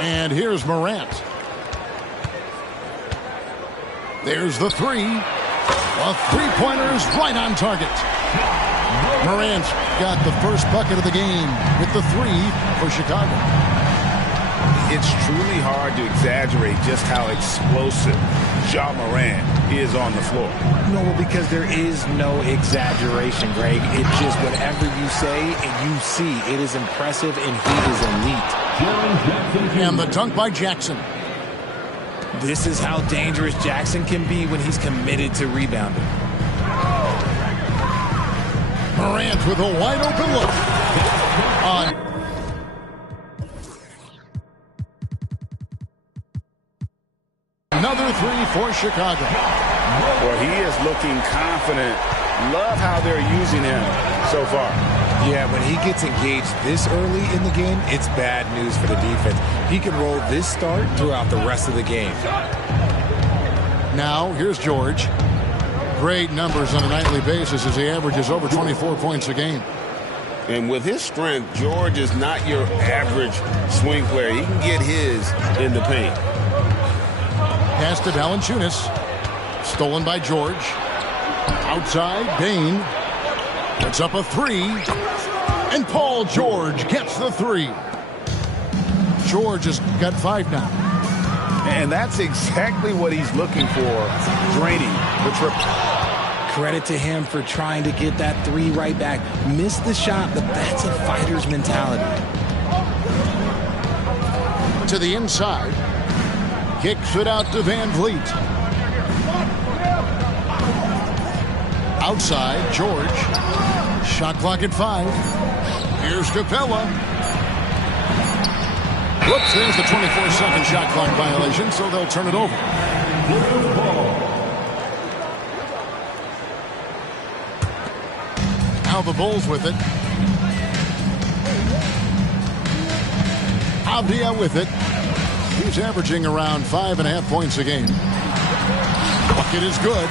And here's Morant. There's the three. A three-pointer is right on target. Morant got the first bucket of the game with the three for Chicago. It's truly hard to exaggerate just how explosive Ja Morant is on the floor. No, because there is no exaggeration, Greg. It's just whatever you say and you see. It is impressive, and he is elite. And the dunk by Jackson. This is how dangerous Jackson can be when he's committed to rebounding. Morant with a wide open look. Another three for Chicago. Well, he is looking confident. Love how they're using him so far. Yeah, when he gets engaged this early in the game, it's bad news for the defense. He can roll this start throughout the rest of the game. Now, here's George. Great numbers on a nightly basis as he averages over 24 points a game. And with his strength, George is not your average swing player. He can get his in the paint. Pass to Valanciunas. Stolen by George. Outside, Bain. Puts up a three. And Paul George gets the three. George has got 5 now. And that's exactly what he's looking for, draining the triple. Credit to him for trying to get that three right back. Missed the shot, but that's a fighter's mentality. To the inside. Kicks it out to Van Vliet. Outside, George. Shot clock at 5. Here's Capella. Whoops, there's the 24-second shot clock violation, so they'll turn it over. Now the Bulls with it. Avdia with it. He's averaging around 5.5 points a game. Bucket is good.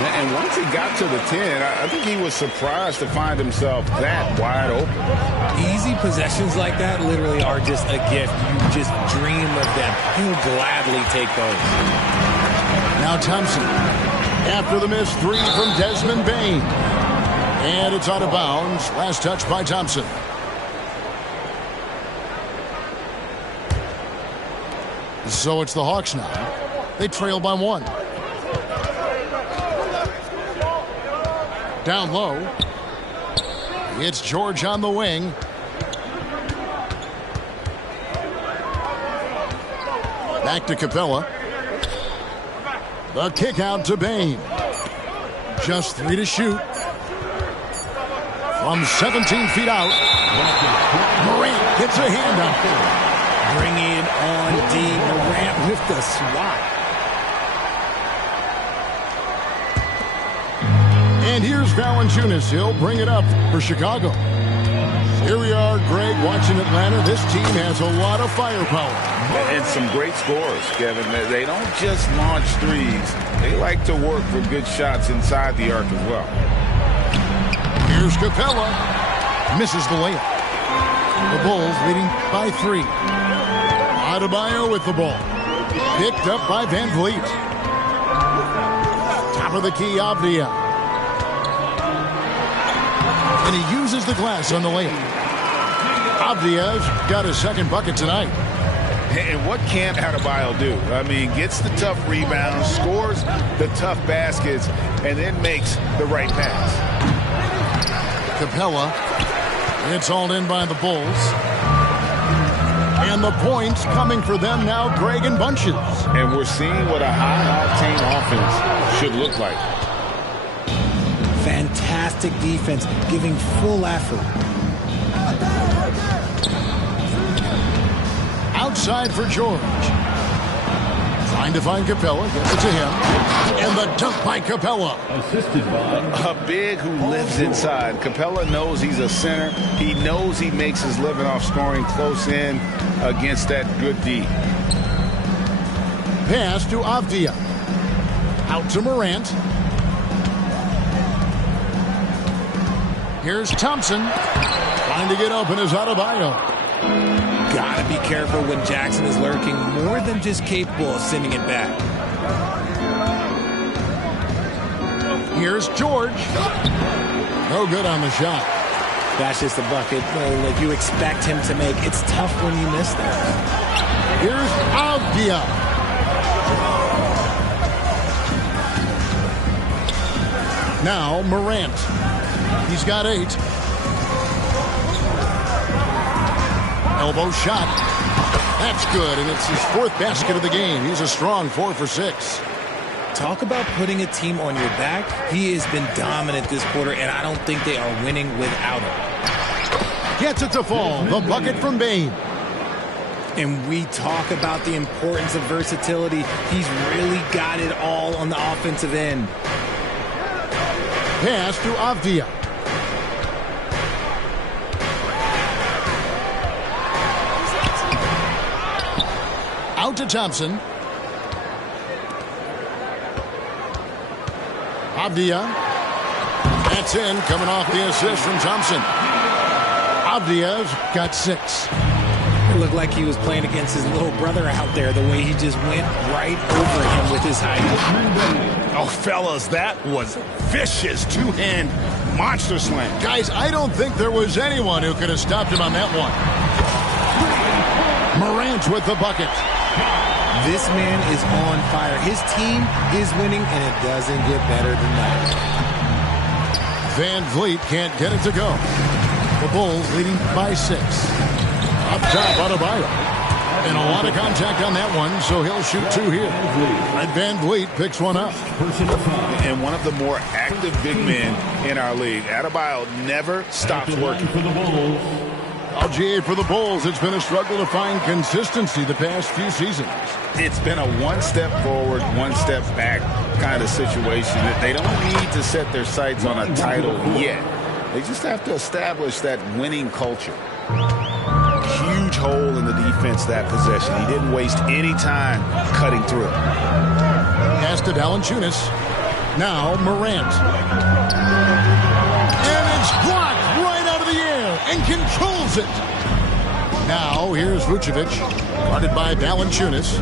And once he got to the 10, I think he was surprised to find himself that wide open. Easy possessions like that literally are just a gift. You just dream of them. He'll gladly take those. Now Thompson. After the missed three from Desmond Bain. And it's out of bounds. Last touch by Thompson. So it's the Hawks now. They trail by 1. Down low. It's George on the wing. Back to Capella. The kick out to Bain. Just 3 to shoot. From 17 feet out. Morant gets a hand up. Bring it on D. Morant with the swat. And here's Valanciunas. He'll bring it up for Chicago. Here we are, Greg, watching Atlanta. This team has a lot of firepower. And some great scores, Kevin. They don't just launch threes. They like to work for good shots inside the arc as well. Here's Capella. Misses the layup. The Bulls leading by 3. Adebayo with the ball. Picked up by Van Vliet. Top of the key, Avdia. And he uses the glass on the layup. Avdia's got his second bucket tonight. And what can't Adebayo do? I mean, gets the tough rebounds, scores the tough baskets, and then makes the right pass. Capella. It's all in by the Bulls. And the points coming for them now, Greg, in bunches. And we're seeing what a high-octane offense should look like. Fantastic defense, giving full effort. Outside for George. Trying to find Capella. Gets it to him. And the dunk by Capella. Assisted by a big who lives inside. Capella knows he's a center. He knows he makes his living off scoring close in against that good D. Pass to Avdia. Out to Morant. Here's Thompson. Trying to get open is Adebayo. Gotta be careful when Jackson is lurking, more than just capable of sending it back. Here's George. No good on the shot. That's just a bucket like you expect him to make. It's tough when you miss that. Here's Avdia. Now Morant. He's got 8. Elbow shot. That's good, and it's his 4th basket of the game. He's a strong 4 for 6. Talk about putting a team on your back. He has been dominant this quarter, and I don't think they are winning without him. Gets it to fall. The bucket from Bane. And we talk about the importance of versatility. He's really got it all on the offensive end. Pass to Avdia. Out to Thompson. Avdia. That's in, coming off the assist from Thompson. Avdia's got 6. It looked like he was playing against his little brother out there, the way he just went right over him with his height. Oh, fellas, that was vicious. 2-hand monster slam. Guys, I don't think there was anyone who could have stopped him on that one. Morant with the bucket. This man is on fire. His team is winning, and it doesn't get better than that. Van Vliet can't get it to go. The Bulls leading by 6. Up top, Adebayo. And a lot of contact on that one, so he'll shoot 2 here. And Van Vliet picks one up. And one of the more active big men in our league. Adebayo never stops working. LGA for the Bulls. It's been a struggle to find consistency the past few seasons. It's been a one step forward, one step back kind of situation. They don't need to set their sights on a title yet. They just have to establish that winning culture. Huge hole in the defense that possession. He didn't waste any time cutting through it. Pass to Valanciunas. Now Morant. And it's blocked right out of the air and controls it. Now here's Vucevic, guarded by Valanciunas.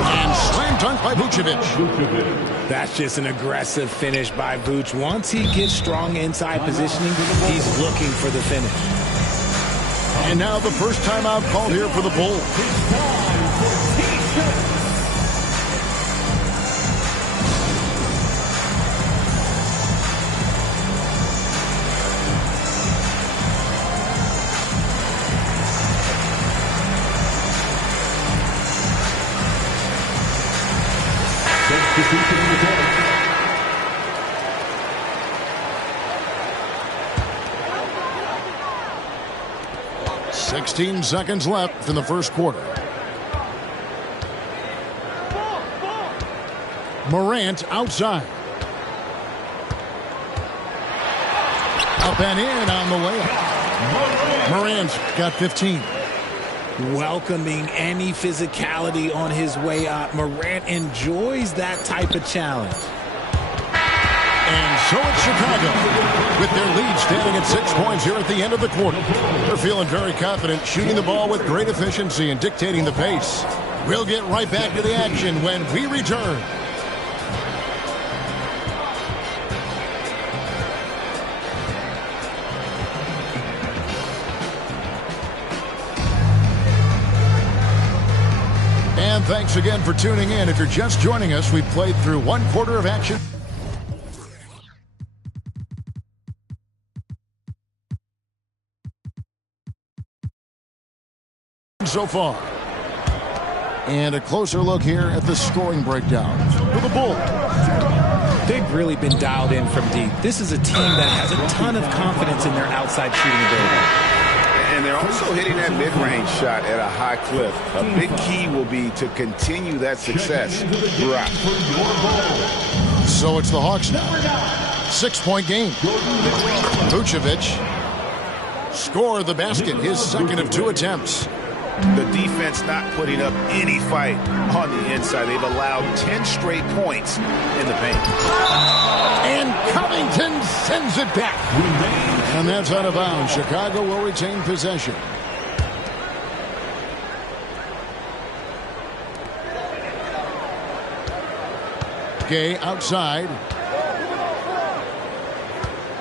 And slam dunk by Vucevic. That's just an aggressive finish by Vooch. Once he gets strong inside positioning, he's looking for the finish. And now the first timeout called here for the Bulls. Substitution in the court. 16 seconds left in the first quarter. Morant outside. Up and in on the layup. Morant's got 15. Welcoming any physicality on his way up. Morant enjoys that type of challenge. And so it's Chicago, with their lead standing at 6 points here at the end of the quarter. They're feeling very confident, shooting the ball with great efficiency and dictating the pace. We'll get right back to the action when we return. And thanks again for tuning in. If you're just joining us, we've played through one quarter of action so far. And a closer look here at the scoring breakdown for the Bulls. They've really been dialed in from deep. This is a team that has a ton of confidence in their outside shooting ability. And they're also hitting that mid-range shot at a high clip. A big key will be to continue that success throughout. So it's the Hawks now. 6-point game. Vucevic scored the basket, his second of 2 attempts. The defense not putting up any fight on the inside. They've allowed 10 straight points in the paint. And Covington sends it back. And that's out of bounds. Chicago will retain possession. Gay outside.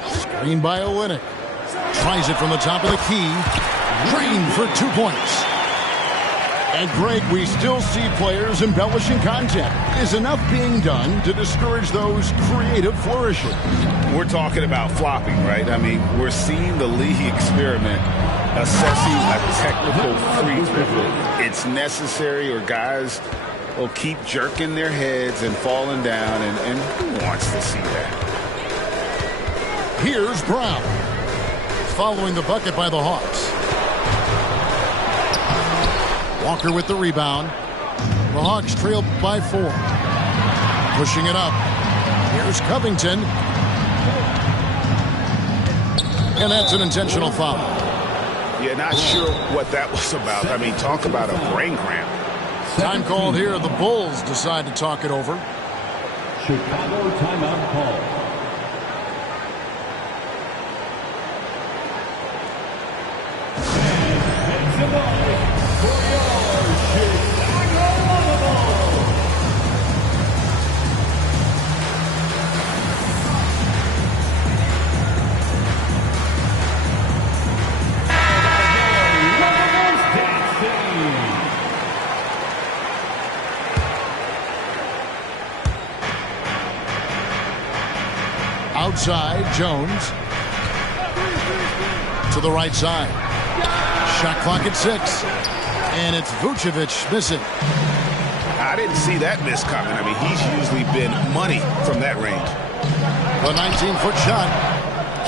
Screen by Olynyk. Tries it from the top of the key. Green for 2 points. And Greg, we still see players embellishing content. Is enough being done to discourage those creative flourishes? We're talking about flopping, right? I mean, we're seeing the league experiment assessing a technical free throw. It's necessary, or guys will keep jerking their heads and falling down, and who wants to see that? Here's Brown. Following the bucket by the Hawks. Walker with the rebound. The Hawks trail by 4. Pushing it up. Here's Covington. And that's an intentional foul. Yeah, not sure what that was about. I mean, talk about a brain cramp. Time called here. The Bulls decide to talk it over. Chicago timeout call. Outside, Jones. To the right side. Shot clock at 6. And it's Vucevic missing. I didn't see that miss coming. I mean, he's usually been money from that range. The 19-foot shot.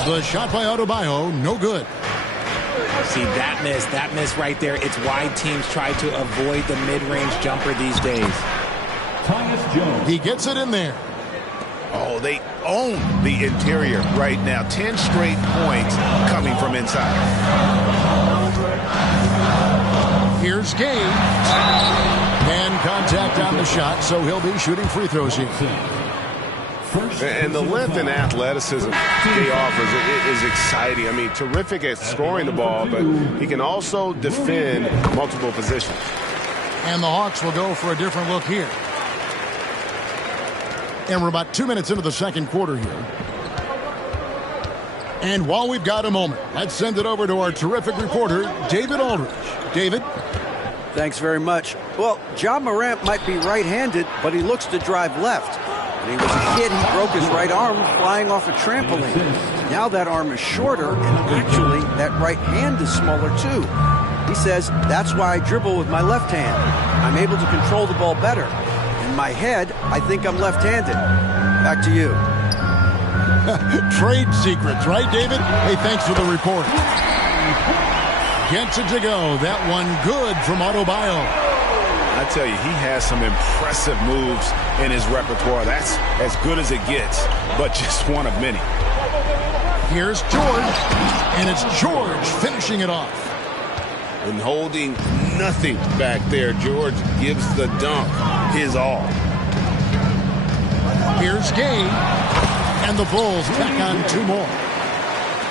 The shot by Adebayo, no good. See, that miss right there. It's why teams try to avoid the mid-range jumper these days. Tyus Jones. He gets it in there. Oh, they own the interior right now. 10 straight points coming from inside. Here's Gay. And contact on the shot, so he'll be shooting free throws here. And the length and athleticism he offers is exciting. I mean, terrific at scoring the ball, but he can also defend multiple positions. And the Hawks will go for a different look here. And we're about 2 minutes into the second quarter here. And while we've got a moment, let's send it over to our terrific reporter, David Aldridge. David? Thanks very much. Well, Ja Morant might be right-handed, but he looks to drive left. When he was a kid, he broke his right arm flying off a trampoline. Now that arm is shorter, and actually, that right hand is smaller too. He says, that's why I dribble with my left hand. I'm able to control the ball better. In my head, I think I'm left-handed. Back to you. Trade secrets, right, David? Hey, thanks for the report. Gets it to go. That one good from Adebayo. I tell you, he has some impressive moves in his repertoire. That's as good as it gets, but just one of many. Here's George, and it's George finishing it off. And holding nothing back there, George gives the dunk his all. Here's Gay, and the Bulls tack on 2 more.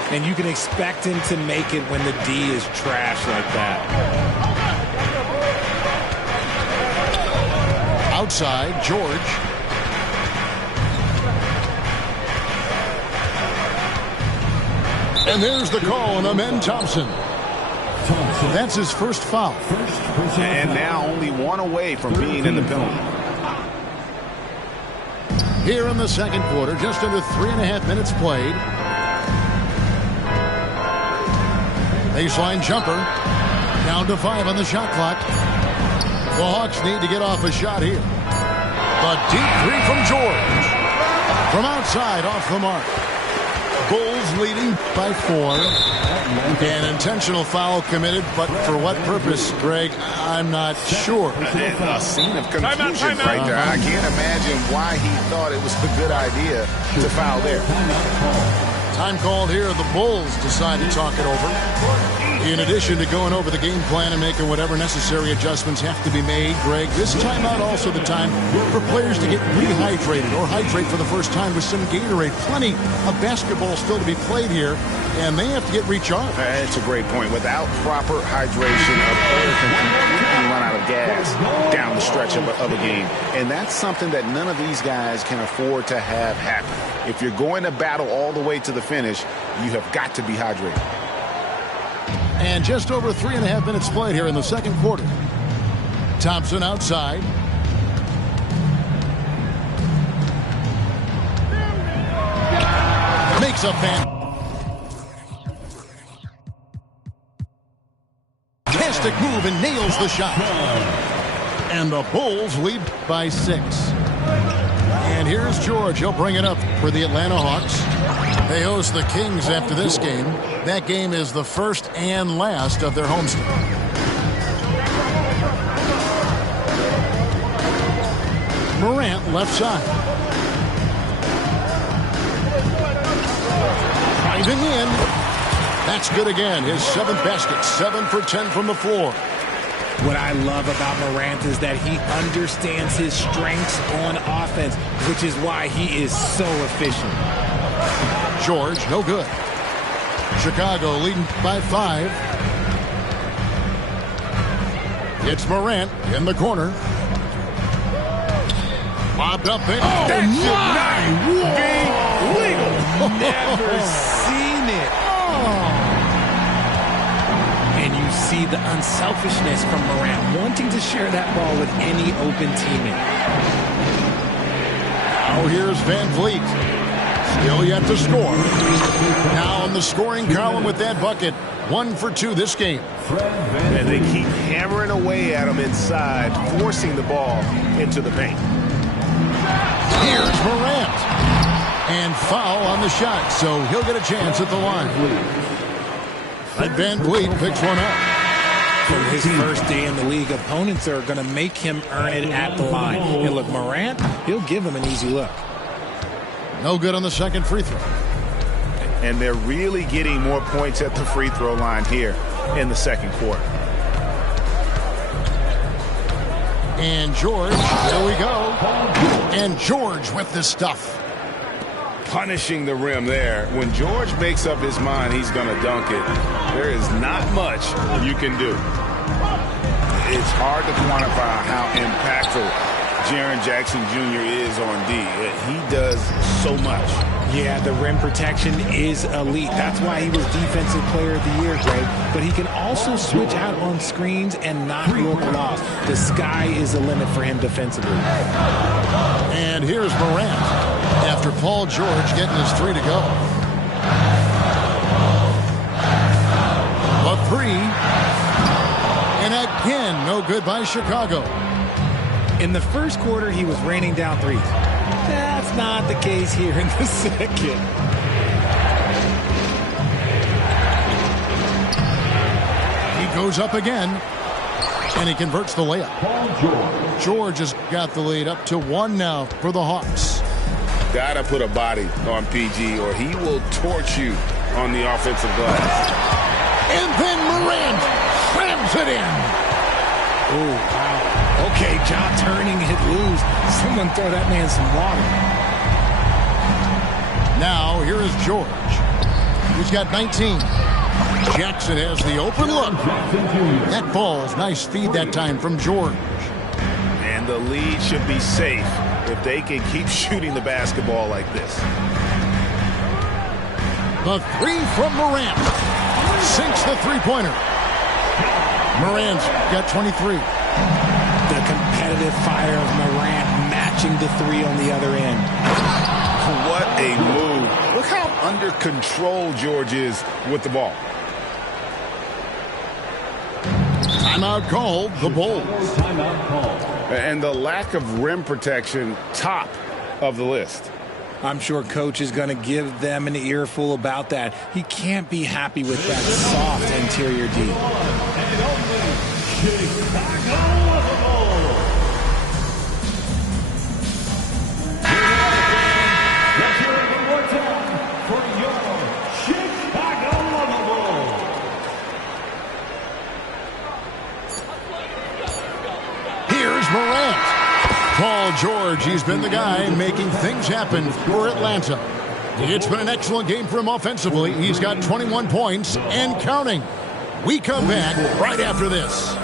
And you can expect him to make it when the D is trash like that. Outside, George. And there's the call on Amen Thompson. That's his first foul. And now only one away from being in the penalty. Here in the second quarter, just under 3.5 minutes played. Baseline jumper. Down to 5 on the shot clock. The Hawks need to get off a shot here. The deep 3 from George. From outside, off the mark. Bulls leading by 4. An intentional foul committed, but for what purpose, Greg, I'm not sure. A scene of confusion right there. I can't imagine why he thought it was a good idea to foul there. Time called here. The Bulls decide to talk it over. In addition to going over the game plan and making whatever necessary adjustments have to be made, Greg, this timeout also the time for players to get rehydrated or hydrate for the first time with some Gatorade. Plenty of basketball still to be played here, and they have to get recharged. That's a great point. Without proper hydration, a player can completely run out of gas down the stretch of a game. And that's something that none of these guys can afford to have happen. If you're going to battle all the way to the finish, you have got to be hydrated. And just over 3.5 minutes played here in the second quarter. Thompson outside. Makes a fantastic move and nails the shot. And the Bulls lead by 6. And here's George. He'll bring it up for the Atlanta Hawks. They host the Kings after this game. That game is the first and last of their homestand. Morant left side. Driving in. That's good again. His 7th basket. 7 for 10 from the floor. What I love about Morant is that he understands his strengths on offense, which is why he is so efficient. George, no good. Chicago leading by 5. It's Morant in the corner. Lobbed up there. Oh, that should not be legal. Never seen it. And you see the unselfishness from Morant, wanting to share that ball with any open teammate. Now here's Van Vliet. Still yet to score. Now in the scoring column with that bucket. 1 for 2 this game. And they keep hammering away at him inside, forcing the ball into the paint. Here's Morant. And foul on the shot, so he'll get a chance at the line. And Van Vliet picks one up. From his first day in the league, opponents are going to make him earn it at the line. And look, Morant, he'll give him an easy look. No good on the second free throw. And they're really getting more points at the free throw line here in the second quarter. And George, there we go. And George with the stuff. Punishing the rim there. When George makes up his mind he's going to dunk it, there is not much you can do. It's hard to quantify how impactful Jaren Jackson Jr. is on D. He does so much. Yeah, the rim protection is elite. That's why he was Defensive Player of the Year, Greg. But he can also switch out on screens and not look lost. The sky is the limit for him defensively. And here's Morant after Paul George getting his 3 to go. A 3. And again, no good by Chicago. In the first quarter, he was raining down threes. That's not the case here in the second. He goes up again, and he converts the layup. George has got the lead up to 1 now for the Hawks. Got to put a body on PG or he will torch you on the offensive glass. And then Morant slams it in. Oh, wow. Okay, job turning it loose. Someone throw that man some water. Now, here is George. He's got 19. Jackson has the open look. That ball's nice feed that time from George. And the lead should be safe if they can keep shooting the basketball like this. The 3 from Morant. Sinks the three-pointer. Morant's got 23. The competitive fire of Morant matching the 3 on the other end. What a move. Look how under control George is with the ball. Timeout called, the Bulls. Timeout called. And the lack of rim protection, top of the list. I'm sure Coach is going to give them an earful about that. He can't be happy with that soft interior D. And only Chicago Bulls. Let's hear it one more time for your Chicago Bulls. Morant. Paul George, he's been the guy making things happen for Atlanta. It's been an excellent game for him offensively. He's got 21 points and counting. We come back right after this.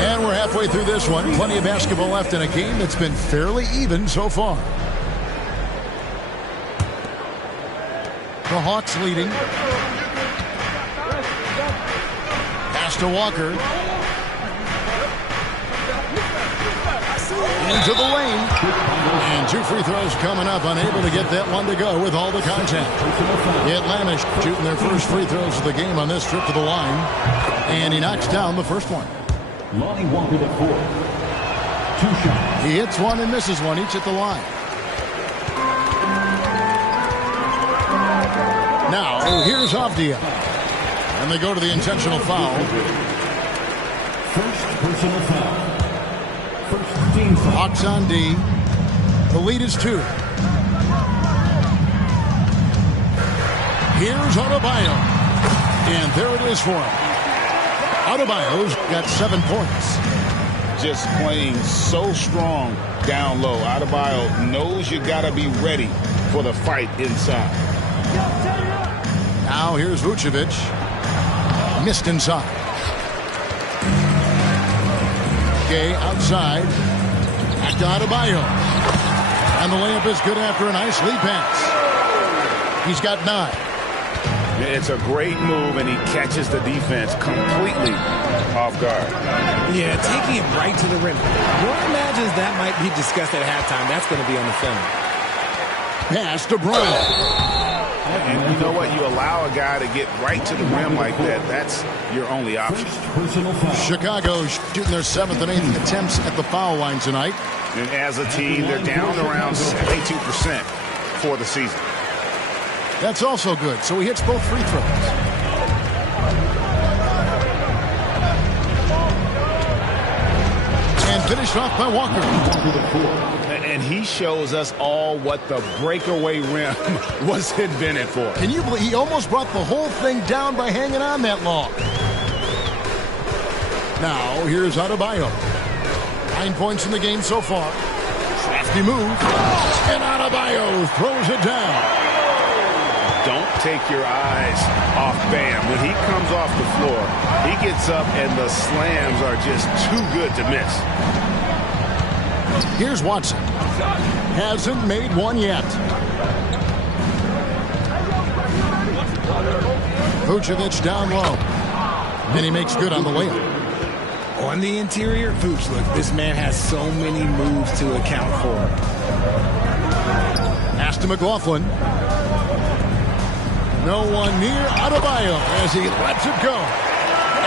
And we're halfway through this one. Plenty of basketball left in a game that's been fairly even so far. The Hawks leading. Pass to Walker. Into the lane. And 2 free throws coming up. Unable to get that one to go with all the contact. Atlanta shooting their first free throws of the game on this trip to the line. And he knocks down the first one. Lonnie Walker to 4. 2 shots. He hits one and misses one, each at the line. Now, here's Avdia. And they go to the intentional foul. First personal foul. First team foul. Hawks on D. The lead is 2. Here's Adebayo. And there it is for him. Adebayo's got 7 points. Just playing so strong down low. Adebayo knows you got to be ready for the fight inside. Now here's Vucevic. Missed inside. Gay outside. Back to Adebayo. And the layup is good after a nice lead pass. He's got 9. It's a great move, and he catches the defense completely off guard. Yeah, taking it right to the rim. One imagines that might be discussed at halftime. That's going to be on the film. Pass to Brown. And you know what? You allow a guy to get right to the rim like that. That's your only option. Personal foul. Chicago shooting their 7th and 8th attempts at the foul line tonight. And as a team, they're down around 72% for the season. That's also good. So he hits both free throws. And finished off by Walker. And he shows us all what the breakaway rim was invented for. Can you believe he almost brought the whole thing down by hanging on that long? Now, here's Adebayo. 9 points in the game so far. Crafty move. And Adebayo throws it down. Don't take your eyes off Bam. When he comes off the floor, he gets up and the slams are just too good to miss. Here's Watson. Hasn't made one yet. Vucevic down low. And he makes good on the layup. On the interior, Vooch, look, this man has so many moves to account for. Pass to McLaughlin. No one near Adebayo as he lets it go.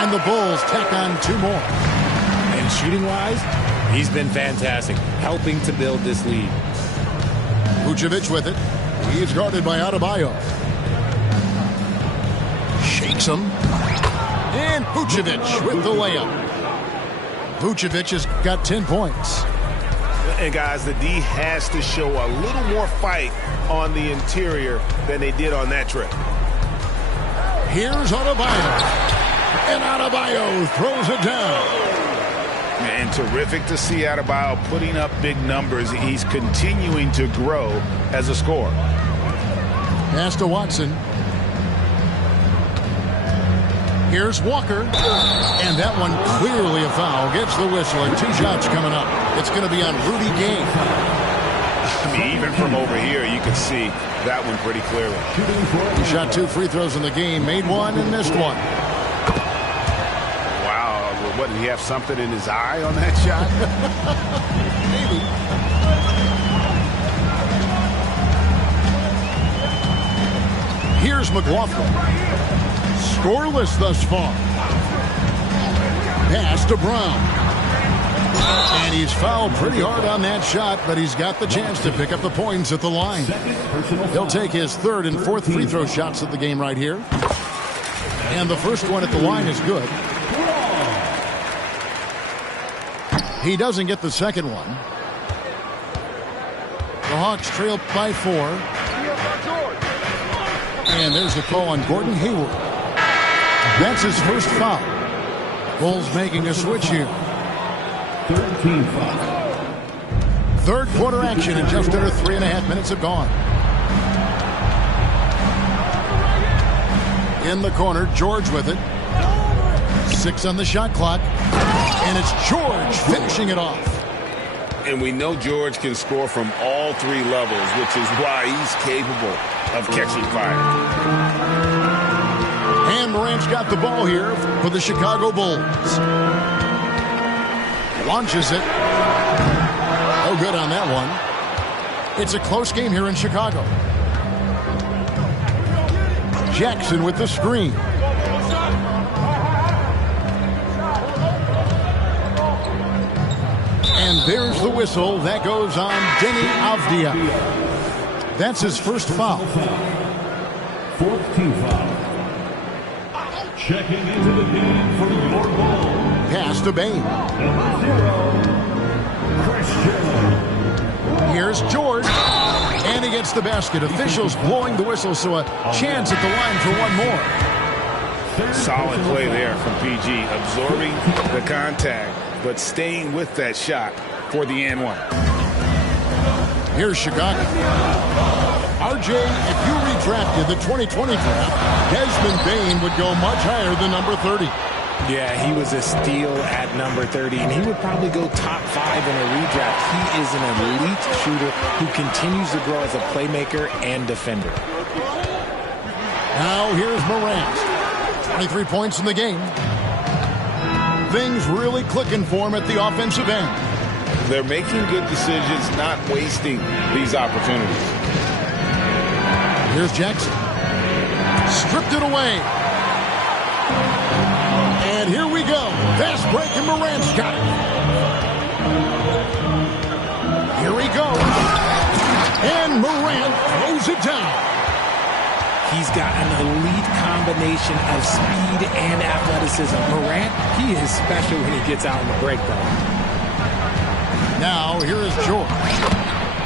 And the Bulls tack on 2 more. And shooting-wise, he's been fantastic, helping to build this lead. Vucevic with it. He is guarded by Adebayo. Shakes him. And Vucevic with the layup. Vucevic has got 10 points. And guys, the D has to show a little more fight on the interior than they did on that trip. Here's Adebayo. And Adebayo throws it down. And terrific to see Adebayo putting up big numbers. He's continuing to grow as a scorer. Pass to Watson. Here's Walker. And that one clearly a foul. Gets the whistle and 2 shots coming up. It's going to be on Rudy Gay. I mean, even from over here, you can see that one pretty clearly. He shot 2 free throws in the game, made 1 and missed 1. Wow, what, did he have something in his eye on that shot? Maybe. Here's McLaughlin. Scoreless thus far. Pass to Brown. And he's fouled pretty hard on that shot, but he's got the chance to pick up the points at the line. He'll take his 3rd and 4th free throw shots of the game right here. And the first one at the line is good. He doesn't get the second one. The Hawks trail by 4. And there's the call on Gordon Hayward. That's his first foul. Bulls making a switch here. 13 foul. Third quarter action, and just under 3.5 minutes have gone. In the corner, George with it. 6 on the shot clock. And it's George finishing it off. And we know George can score from all 3 levels, which is why he's capable of catching fire. And Morant's got the ball here for the Chicago Bulls. Launches it. No good on that one. It's a close game here in Chicago. Jackson with the screen. And there's the whistle. That goes on Denny Avdia. That's his first foul. 4th team foul. Checking into the game for your Bulls. Pass to Bain. Number 0, Christian. Here's George. And he gets the basket. Officials blowing the whistle, so a chance at the line for one more. Solid play there from PG, absorbing the contact, but staying with that shot for the and one. Here's Chicago. RJ, if you redrafted the 2020 draft, Desmond Bain would go much higher than number 30. Yeah, he was a steal at number 30, and he would probably go top 5 in a redraft. He is an elite shooter who continues to grow as a playmaker and defender. Now here's Morant. 23 points in the game. Things really clicking for him at the offensive end. They're making good decisions, not wasting these opportunities. Here's Jackson. Stripped it away. And here we go. Fast break, and Morant's got it. Here he goes. And Morant throws it down. He's got an elite combination of speed and athleticism. Morant, he is special when he gets out in the break, though. Now, here is George.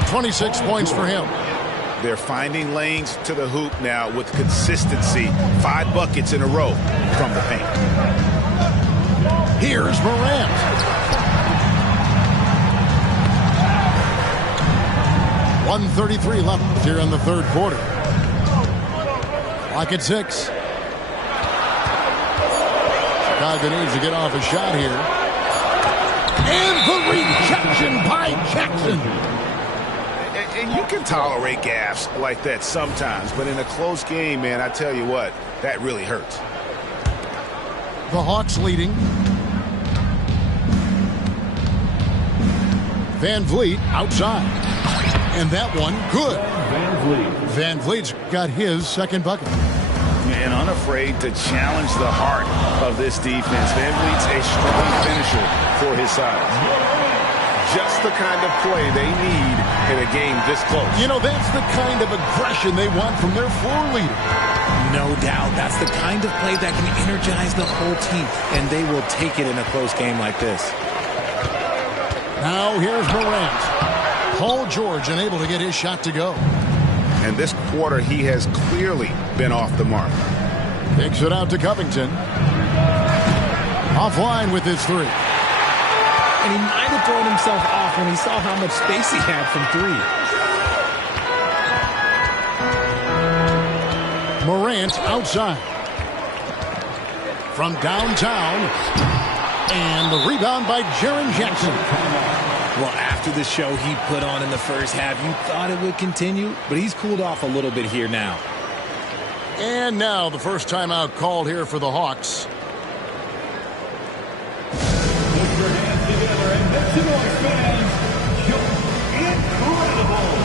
26 points for him. They're finding lanes to the hoop now with consistency. 5 buckets in a row from the paint. Here's Morant. .133 left here in the third quarter. Clock at 6. Chicago needs to get off a shot here. And the rejection by Jackson. And you can tolerate gaffes like that sometimes, but in a close game, man, I tell you what, that really hurts. The Hawks leading. Van Vliet outside. And that one, good. Van Vliet's got his second bucket. And unafraid to challenge the heart of this defense. Van Vliet's a strong finisher for his size. Just the kind of play they need in a game this close. You know, that's the kind of aggression they want from their floor leader. No doubt. That's the kind of play that can energize the whole team, and they will take it in a close game like this. Now here's Morant. Paul George unable to get his shot to go. And this quarter, he has clearly been off the mark. Takes it out to Covington. Offline with his 3. And he might have thrown himself off when he saw how much space he had from 3. Morant outside. From downtown. And the rebound by Jaren Jackson. Well, after the show he put on in the first half, you thought it would continue, but he's cooled off a little bit here now. And now the first timeout called here for the Hawks. Put your hands together and make some noise, fans. Just incredible.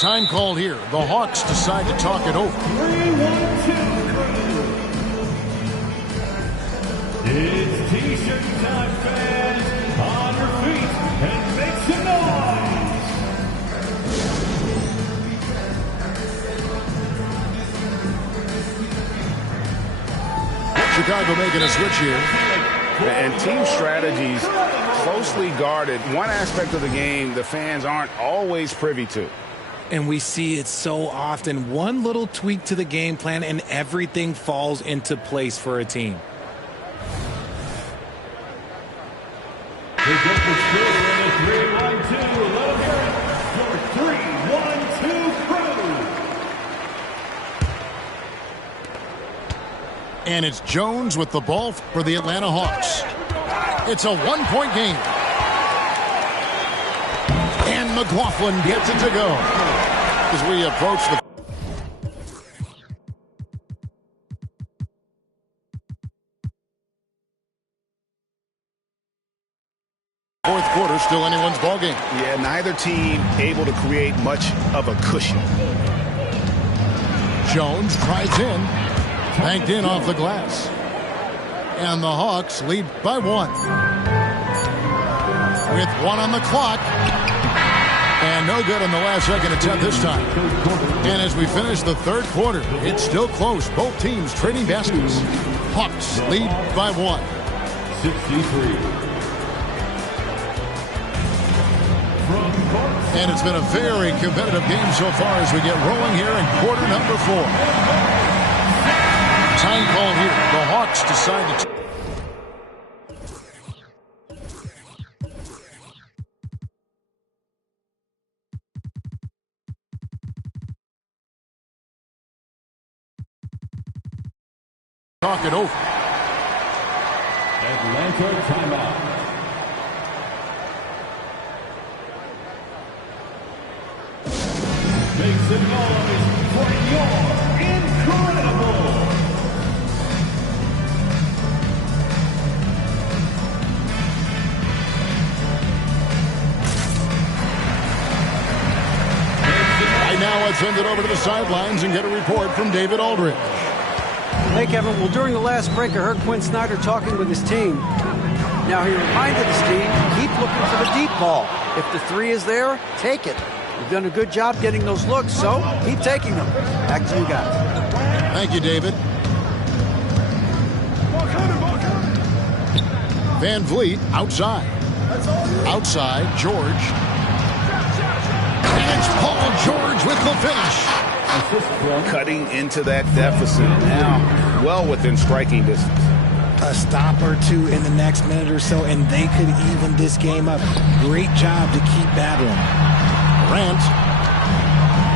Time called here. The Hawks decide to talk it over. 3-1-2. It's T-shirt time, fans. On your feet and make some noise. Chicago making a switch here. And team strategies closely guarded. One aspect of the game the fans aren't always privy to. And we see it so often. One little tweak to the game plan and everything falls into place for a team. They get the score in a 3-1-2. Let them hear it for 3-1-2 crew. And it's Jones with the ball for the Atlanta Hawks. It's a one-point game. And McLaughlin gets it to go. As we approach the fourth quarter, still anyone's ball game. Yeah, neither team able to create much of a cushion. Jones drives in, banked in off the glass. And the Hawks lead by 1. With 1 on the clock. And no good on the last second attempt this time. And as we finish the third quarter, it's still close. Both teams trading baskets. Hawks lead by 1. 63. And it's been a very competitive game so far as we get rolling here in quarter number 4. Time called here. The Hawks decide to talk it over. Atlanta timeout. Make some noise for your incredible. Right now, let's send it over to the sidelines and get a report from David Aldridge. Hey, Kevin. Well, during the last break, I heard Quinn Snyder talking with his team. Now, he reminded his team, keep looking for the deep ball. If the 3 is there, take it. You've done a good job getting those looks, so keep taking them. Back to you guys. Thank you, David. Van Vliet outside. Outside, George. And it's Paul George with the finish. Cutting into that deficit now, well within striking distance. A stop or two in the next minute or so, and they could even this game up. Great job to keep battling. Morant.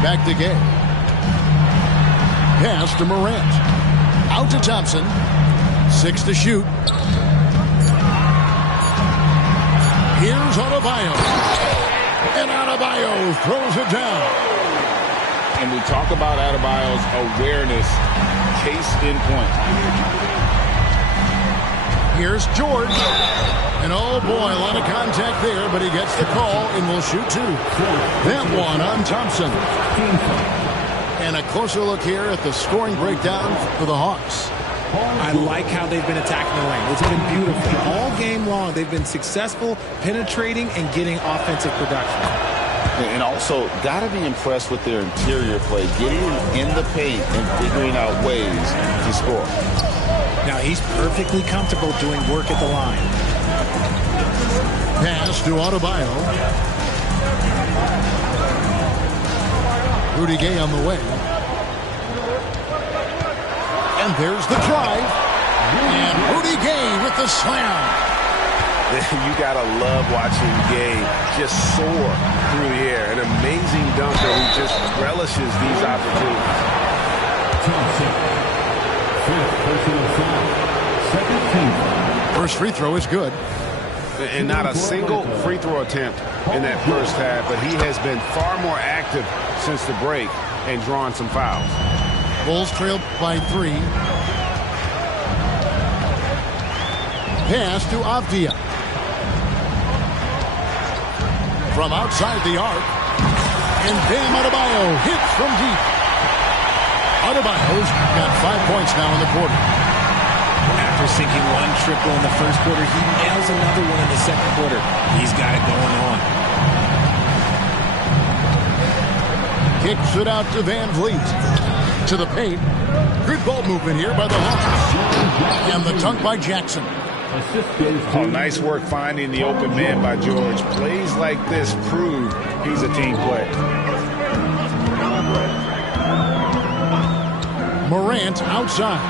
Back to Gay. Pass to Morant. Out to Thompson. 6 to shoot. Here's Adebayo. And Adebayo throws it down. And we talk about Adebayo's awareness. Case in point. Here's George. And oh boy, a lot of contact there, but he gets the call and will shoot 2. That one on Thompson. And a closer look here at the scoring breakdown for the Hawks. I like how they've been attacking the lane. It's been beautiful. All game long, they've been successful penetrating and getting offensive production. And also, got to be impressed with their interior play, getting in the paint and figuring out ways to score. Now, he's perfectly comfortable doing work at the line. Pass to Adebayo. Rudy Gay on the way. And there's the drive. And Rudy Gay with the slam. You got to love watching Gay just soar through the air. An amazing dunker who just relishes these opportunities. First free throw is good. And not a single free throw attempt in that first half, but he has been far more active since the break and drawn some fouls. Bulls trail by 3. Pass to Avdia. From outside the arc. And Bam Adebayo hits from deep. Adebayo's got 5 points now in the quarter. After sinking one triple in the first quarter, he nails another one in the second quarter. He's got it going on. Kicks it out to Van Vliet. To the paint. Good ball movement here by the Hawks. And the dunk by Jackson. Oh, nice work finding the open man by George. Plays like this prove he's a team player. Morant outside.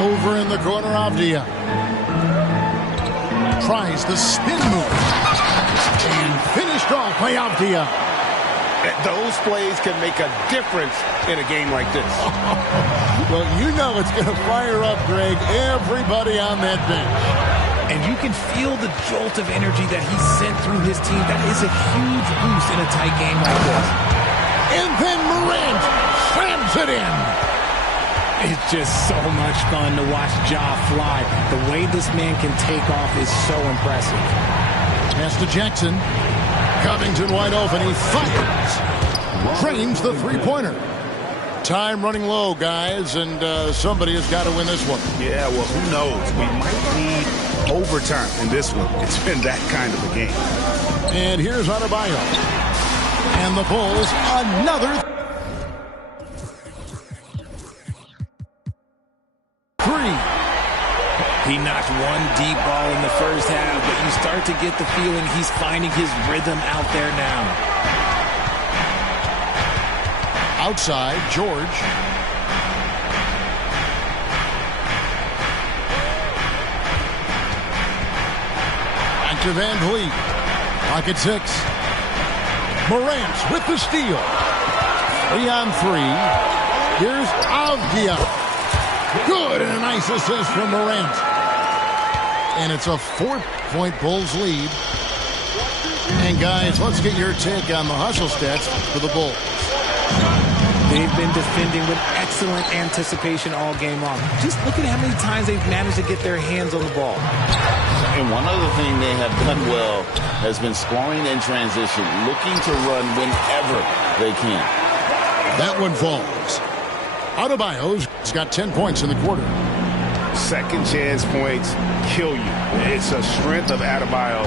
Over in the corner, Avdia. Tries the spin move. And finished off by Avdia. Those plays can make a difference in a game like this. Well, you know it's going to fire up, Greg, everybody on that bench. And you can feel the jolt of energy that he sent through his team. That is a huge boost in a tight game like this. And then Morant slams it in. It's just so much fun to watch Ja fly. The way this man can take off is so impressive. Pass to Jackson. Covington wide open. He fires. Drains the three-pointer. Time running low, guys, and somebody has got to win this one. Yeah, well, who knows? We might need overtime in this one. It's been that kind of a game. And here's Adebayo. And the Bulls, another three. He knocked one deep ball in the first half, but you start to get the feeling he's finding his rhythm out there now. Outside, George. Back to Van Vliet. Pocket six. Morant with the steal. 3-on-3. Here's Avdia. Good, and a nice assist from Morant. And it's a 4-point Bulls lead. And guys, let's get your take on the hustle stats for the Bulls. They've been defending with excellent anticipation all game long. Just look at how many times they've managed to get their hands on the ball. And one other thing they have done well has been scoring in transition, looking to run whenever they can. That one falls. Adebayo's got 10 points in the quarter. Second chance points kill you. It's a strength of Adebayo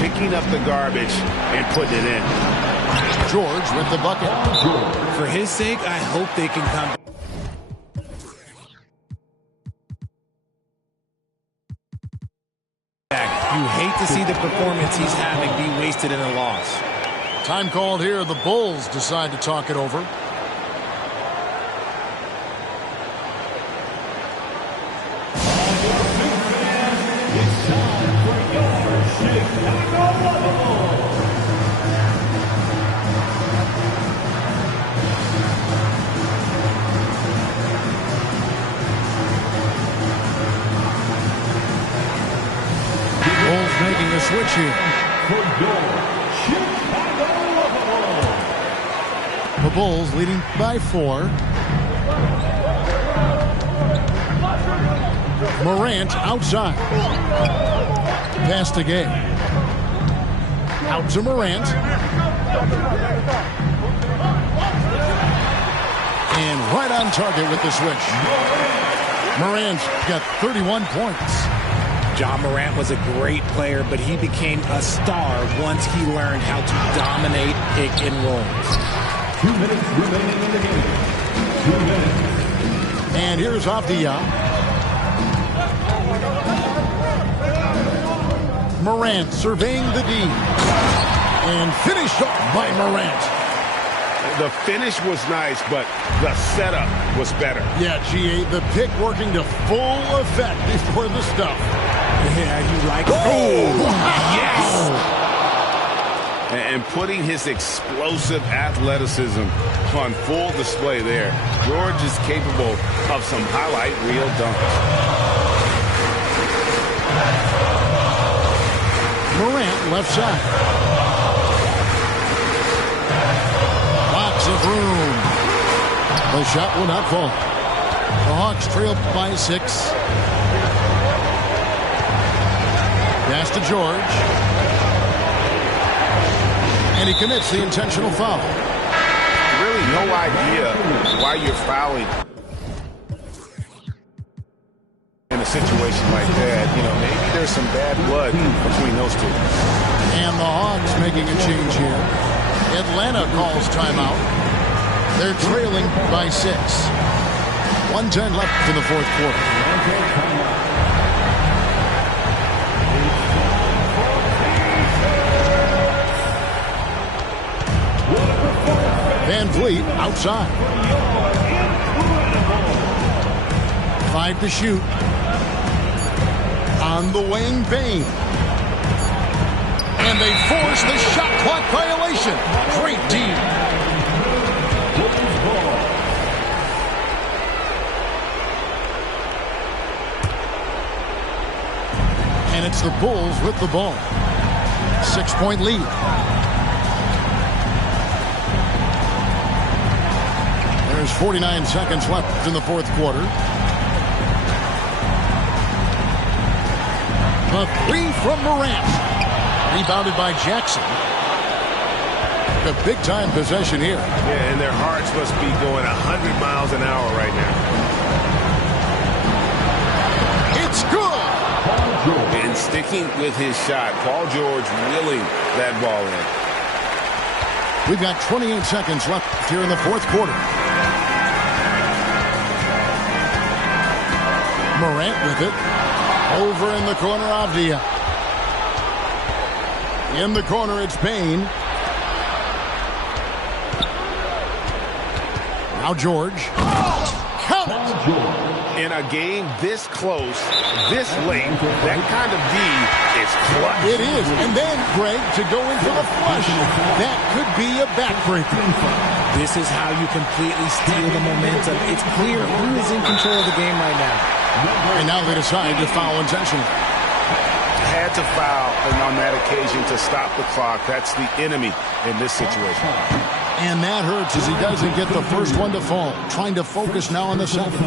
picking up the garbage and putting it in. George with the bucket. For his sake, I hope they can come back. You hate to see the performance he's having be wasted in a loss. Time called here. The Bulls decide to talk it over. It's time for your Chicago Bulls. Bulls making a switch here. For your Chicago Bulls. The Bulls leading by 4. Morant outside. Pass to Gay. Out to Morant. And right on target with the switch. Morant's got 31 points. Ja Morant was a great player, but he became a star once he learned how to dominate pick and rolls. 2 minutes remaining in the game. 2 minutes. And here's Avdia. Morant surveying the D. And finished off by Morant. The finish was nice, but the setup was better. Yeah, GA, the pick working to full effect before the stuff. Yeah, you like it. Oh, Yes! And putting his explosive athleticism on full display there. George is capable of some highlight reel dunks. Morant left side. Lots of room. The shot will not fall. The Hawks trail by 6. Pass to George. And he commits the intentional foul. Really no idea why you're fouling in a situation like that. You know, maybe there's some bad blood between those two. And the Hawks making a change here. Atlanta calls timeout. They're trailing by 6. 1:10 left in the fourth quarter. Van Vliet outside. 5 to shoot. On the wing, Bane. And they force the shot clock violation. Great D. And it's the Bulls with the ball. 6-point lead. There's 49 seconds left in the fourth quarter. The three from Morant. Rebounded by Jackson. A big-time possession here. Yeah, and their hearts must be going 100 miles an hour right now. It's good! And sticking with his shot, Paul George wheeling that ball in. We've got 28 seconds left here in the fourth quarter. Morant with it. Over in the corner, Avdia. In the corner, it's Payne. Now George. Count it! In a game this close, this late, that kind of D is clutch. It is. And then, Greg, to go in for the flush. That could be a backbreaker. This is how you completely steal the momentum. It's clear who is in control of the game right now. And now they decide to foul intentionally. Had to foul on that occasion to stop the clock. That's the enemy in this situation. And that hurts as he doesn't get the first one to fall. Trying to focus now on the second.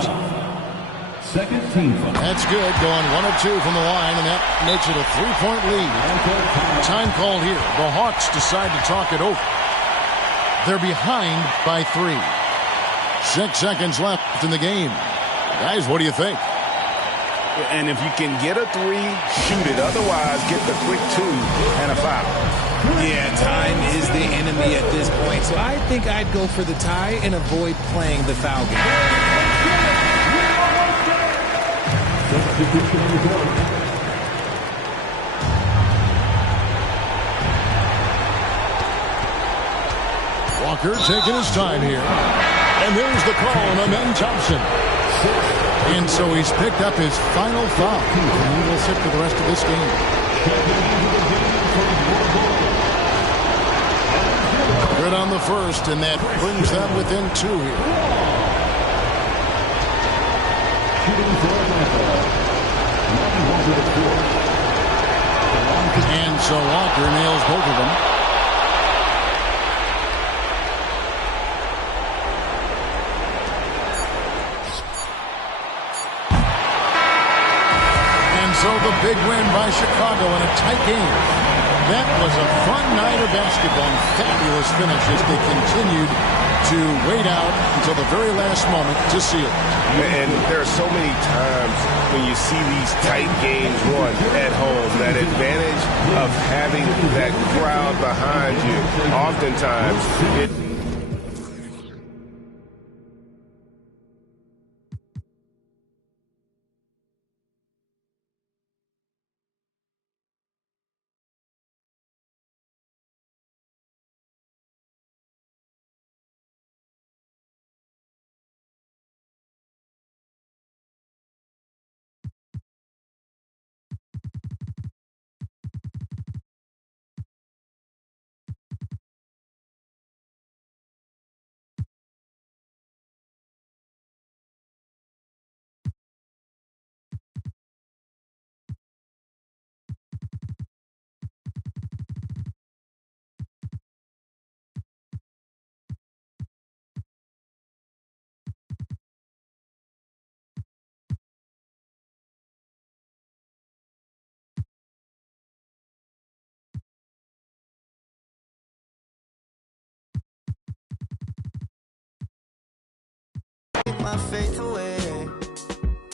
Second team foul. That's good. Going 1 of 2 from the line, and that makes it a 3-point lead. Time called here. The Hawks decide to talk it over. They're behind by 3. 6 seconds left in the game. Guys, what do you think? And if you can get a 3, shoot it. Otherwise, get the quick 2 and a foul. Yeah, time is the enemy at this point. So I think I'd go for the tie and avoid playing the foul game. Walker taking his time here. And there's the call on Amen Thompson. And so he's picked up his final foul. And he will sit for the rest of this game. Good on the first, and that brings them within 2 here. And so Walker nails both of them. So the big win by Chicago in a tight game. That was a fun night of basketball and fabulous finish as they continued to wait out until the very last moment to seal it. And there are so many times when you see these tight games run at home, that advantage of having that crowd behind you, oftentimes it faith away.